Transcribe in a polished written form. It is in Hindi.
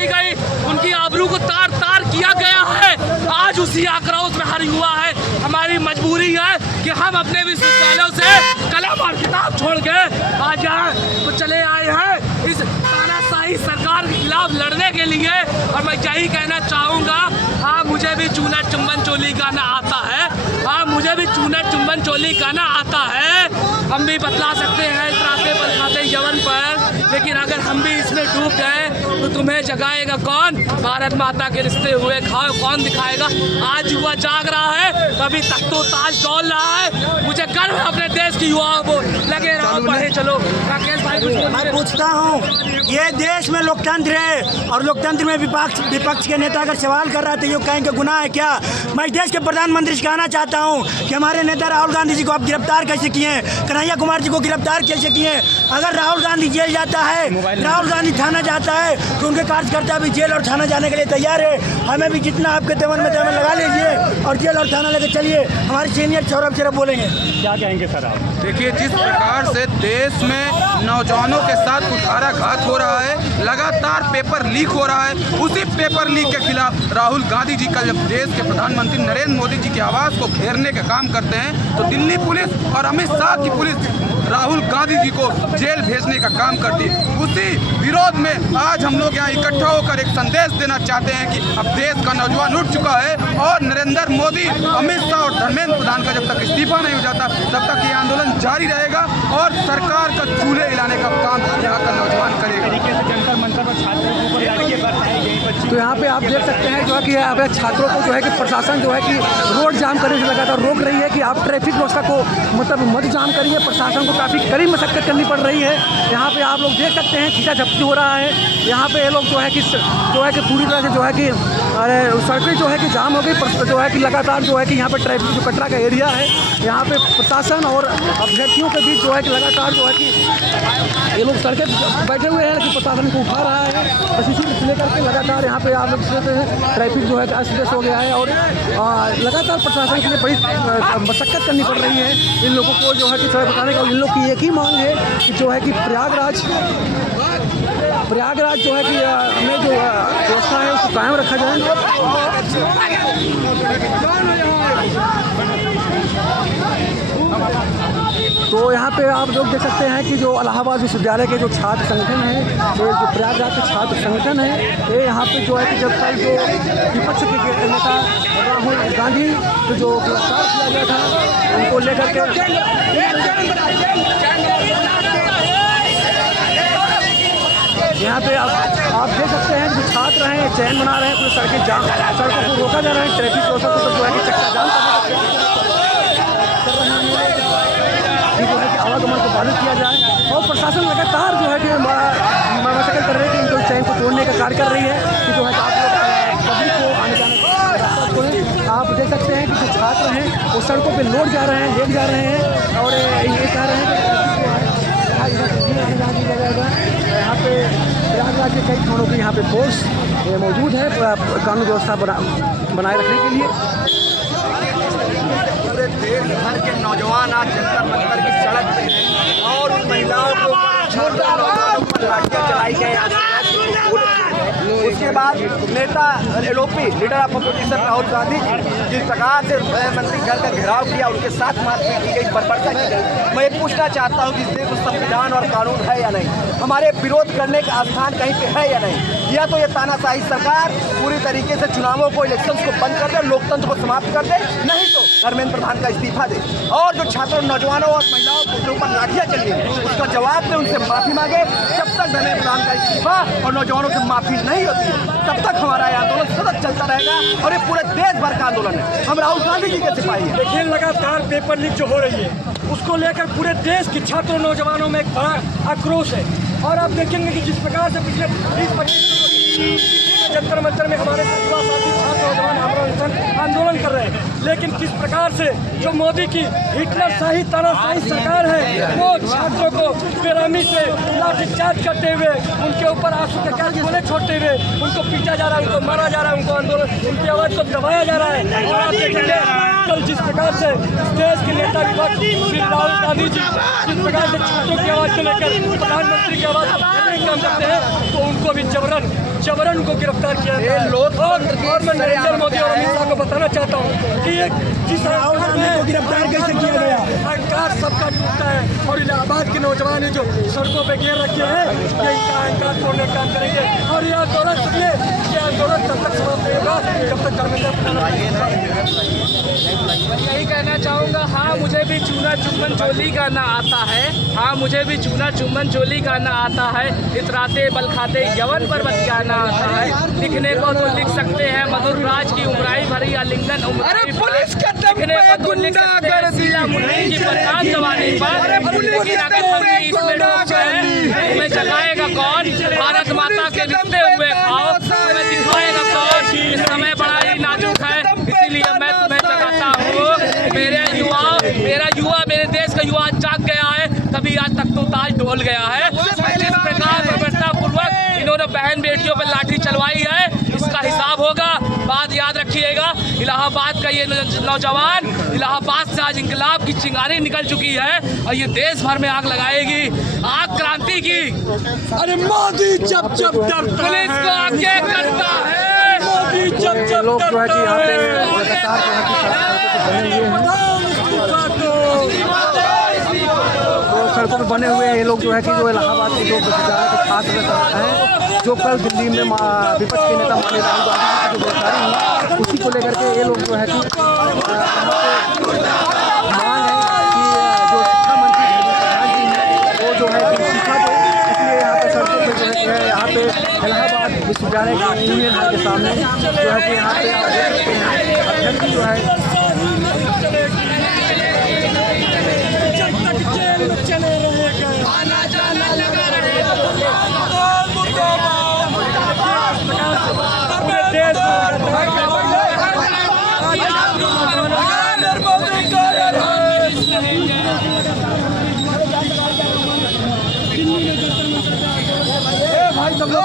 लगाई गई, उनकी आबरू को तार तार किया गया है। आज उसी आक्रोश में हर युवा है। हमारी मजबूरी है कि हम अपने विश्वविद्यालयों से कलम और किताब छोड़ के आज यहाँ तो चले आए हैं इस तानाशाही सरकार के खिलाफ लड़ने के लिए। और मैं यही कहना चाहूँगा, हाँ मुझे भी चूना चुम्बन चोली गाना आता है, हाँ मुझे भी चूना चुम्बन चोली गाना आता है। हम भी बतला सकते हैं इस रास्ते पर खाते यवन पर, लेकिन अगर हम भी इसमें डूब गए तो तुम्हें जगाएगा कौन? भारत माता के रिश्ते हुए खाओ कौन दिखाएगा? आज युवा जाग रहा है, कभी तख्तो ताज डोल रहा है। मुझे गर्व है अपने देश की युवाओं को। लगे रहो, बढ़े चलो। राकेश भाई मैं पूछता हूँ, ये देश में लोकतंत्र है और लोकतंत्र में विपक्ष के नेता अगर सवाल कर रहा है तो ये कहेंगे गुनाह है क्या? मैं इस देश के प्रधानमंत्री से कहना चाहता हूँ कि हमारे नेता राहुल गांधी जी को आप गिरफ्तार कैसे किए? कन्हैया कुमार जी को गिरफ्तार कैसे किए? अगर राहुल गांधी जेल जाता है, राहुल गांधी थाना जाता है तो उनके कार्यकर्ता भी जेल और थाना जाने के लिए तैयार है। हमें भी जितना आपके तेवन में तेवन लगा लीजिए और जेल और थाना लेकर चलिए। हमारे सीनियर सौरभ सिर्फ बोलेंगे। क्या कहेंगे सर आप? देखिए, जिस प्रकार से देश में नौजवानों के साथ कुठाराघात हो रहा है, लगातार पेपर लीक हो रहा है, उसी पेपर लीक के खिलाफ राहुल गांधी जी कल जब देश के प्रधानमंत्री नरेंद्र मोदी जी के आवास को घेरने का काम करते हैं तो दिल्ली पुलिस और अमित शाह की पुलिस राहुल गांधी जी को जेल भेजने का काम करती है। उसी विरोध में आज हम लोग यहाँ इकट्ठा होकर एक संदेश देना चाहते हैं कि अब देश का नौजवान उठ चुका है और नरेंद्र मोदी, अमित शाह और धर्मेंद्र प्रधान का जब तक इस्तीफा नहीं हो जाता तब तक ये आंदोलन जारी रहेगा और सरकार का चूल्हे हिलाने का काम यहाँ का नौजवान करेगा। तरीके से जंतर मंतर पर छात्रों के ऊपर लड़कियां बरसाई गई। तो यहाँ पे आप देख सकते हैं जो है कि यहाँ पे छात्रों को जो है कि प्रशासन जो है कि रोड जाम करने से लगातार रोक रही है कि आप ट्रैफिक व्यवस्था को मतलब मत जाम करिए। प्रशासन को काफ़ी कड़ी मशक्कत करनी पड़ रही है। यहाँ पे आप लोग देख सकते हैं खींचा झपटी हो रहा है। यहाँ पे ये लोग जो है कि पूरी तरह से जो है कि सड़कें जो है कि जाम हो गई, जो है कि लगातार जो है कि यहाँ पे ट्रैफिक जो कटरा का एरिया है, यहाँ पे प्रशासन और अभ्यर्थियों के बीच जो है कि लगातार जो है कि ये लोग सड़कें बैठे हुए हैं कि प्रशासन को उठा रहा है। बस इसी को लेकर के लगातार यहाँ पे आप लोग देखते हैं ट्रैफिक जो है कि अस्त व्यस्त हो गया है और लगातार प्रशासन के लिए बड़ी मशक्कत करनी पड़ रही है इन लोगों को जो है कि सड़क बताने का। इन लोग की एक ही मांग है कि जो है कि प्रयागराज जो है कि हमें जो व्यवस्था है उसको कायम रखा जाए। तो यहाँ पे आप लोग देख सकते हैं कि जो इलाहाबाद विश्वविद्यालय के जो छात्र संगठन है, ये जो प्रयागराज के छात्र संगठन है, ये यहाँ पे जो है कि जब कल जो विपक्ष के नेता राहुल गांधी को जो गिरफ्तार किया गया था उनको लेकर के यहाँ पे आप देख सकते हैं जो छात्र हैं चैन बना रहे हैं, पूरी सड़कों को रोका जा रहा है, ट्रैफिक व्यवस्था को जो है कि चक्का जाम जो है कि आवागमन को बाधित किया जाए और प्रशासन लगातार जो है कि मशक्कत कर रही है कि इनको चैन को तोड़ने का कार्य कर रही है कि जो है कि आप लोग पब्लिक को आने जाने का रास्ता छोड़ें। आप देख सकते हैं कि जो छात्र हैं वो सड़कों पे लौट जा रहे हैं, लेट जा रहे हैं और ये कह रहे हैं कि यहाँ पे प्रयागराज के कई थानों की यहाँ पे फोर्स मौजूद है कानून व्यवस्था बनाए रखने के लिए। पूरे देश भर के नौजवान आज जंतर मंतर की सड़क पे हैं और उन महिलाओं को नौजवानों पर लाठियां चलाई गई। उसके बाद नेता LOP leader of opposition Rahul Gandhi जिस प्रकार से प्रधानमंत्री घर का घेराव किया, उनके साथ मारपीट की गई, बर्बरता की गई। मैं ये पूछना चाहता हूँ कि इस देश में संविधान और कानून है या नहीं? हमारे विरोध करने का स्थान कहीं पे है या नहीं? या तो ये तानाशाही सरकार पूरी तरीके से चुनावों को, इलेक्शंस को बंद कर दे, लोकतंत्र को समाप्त कर दे, नहीं तो धर्मेंद्र प्रधान का इस्तीफा दे और जो छात्रों, नौजवानों और महिलाओं के ऊपर लाठियां चल रही है उसका जवाब दे, उनसे माफी मांगे। जब तक धर्मेंद्र प्रधान का इस्तीफा और नौजवानों से माफी नहीं होती है तब तक हमारा ये आंदोलन सतत चलता रहेगा और ये पूरे देश भर का आंदोलन है। हम राहुल गांधी जी के सिपाही हैं। देखिए, लगातार पेपर लीक जो हो रही है उसको लेकर पूरे देश के छात्रों, नौजवानों में एक बड़ा आक्रोश है और आप देखेंगे कि जिस प्रकार से पिछले 20-25 जंतर मंतर में हमारे युवा साथी छात्र नौजवान आंदोलन कर रहे हैं, लेकिन किस प्रकार से जो मोदी की हिटलरशाही तानाशाही सरकार है वो छात्रों को बेरहमी से लाठीचार्ज करते हुए, उनके ऊपर आंसू के गैस गोले छोड़ते हुए उनको पीटा जा रहा है, उनको मारा जा रहा है, उनको आंदोलन, उनकी आवाज़ को दबाया जा रहा है। और आप देखेंगे कल जिस प्रकार से देश के नेता विपक्ष श्री राहुल गांधी जी जिस प्रकार से छात्रों की आवाज़ को लेकर प्रधानमंत्री की आवाज़ काम करते हैं तो उनको भी जबरन जबरन उनको गिरफ्तार किया गया है। और मैं नरेंद्र मोदी और अमित शाह को बताना चाहता हूँ कि एक जिस अहंकार को गिरफ्तार कैसे किया गया, अहंकार सबका टूटता है और इलाहाबाद के नौजवान जो सड़कों पे घेर रखे हैं ये इनका अहंकार तोड़ने का काम करेंगे। और यह आंदोलन सुनिए, ये आंदोलन तब तक समाप्त होगा जब तक धर्मेंद्र यही कहना चाहूँगा, हाँ मुझे भी चूना चुम्बन चोली गाना आता है, हाँ मुझे भी चूना चुम्बन चोली गाना आता है, इतराते बल खाते यवन पर बतियाना आता है। लिखने को तो लिख सकते हैं मधुर राज की उमराई भरी आलिंगन उमराई, लिखने को तो लिख सकते हैं शीला मुन्नी की बदनाम जवानी पर, लेकिन अगर हम इसमें डूब गए तुम्हें जगाएगा कौन? भारत माता के रिश्ते हुए खाओ तुम्हें दिखाएगा कौन? इस समय बड़ा ही नाजुक है, इसीलिए मैं तुम्हें जगाता हूँ। मेरा युवा मेरे देश का युवा जाग गया है, तभी आज तक तो ताज डोल गया है। जिस प्रकार प्रवृत्तापूर्वक इन्होंने बहन बेटियों पर लाठी चलवाई है, इसका हिसाब होगा। बात याद रखिएगा, इलाहाबाद का ये नौजवान, इलाहाबाद से आज इंकलाब की चिंगारी निकल चुकी है और ये देश भर में आग लगाएगी, आग क्रांति की। अरे मोदी जब जब डरता पुलिस को आगे करता है, मोदी जब जब लोग जो है कि यहाँ पे डरता लगातार जो है कि सड़कों पे बने हुए हैं। ये लोग जो है कि जो इलाहाबाद के जो छात्र हैं, जो कल दिल्ली में विपक्ष के नेता माने राहुल गांधी की जो गिरफ्तारी हुई, उसी को लेकर के ये लोग जो है कि मांग है कि जो शिक्षा मंत्री प्रधान जी हैं वो जो है कि शिक्षा दे, इसलिए यहाँ पे सड़कों पे जो है कि यहाँ पे इलाहाबाद विश्वविद्यालय के यूनियन हॉल के सामने जो है कि यहाँ पे आप देख सकते हैं अध्यक्ष जो है चले रहेगा, आना जाना लगा रहेगा। भाई सब लोग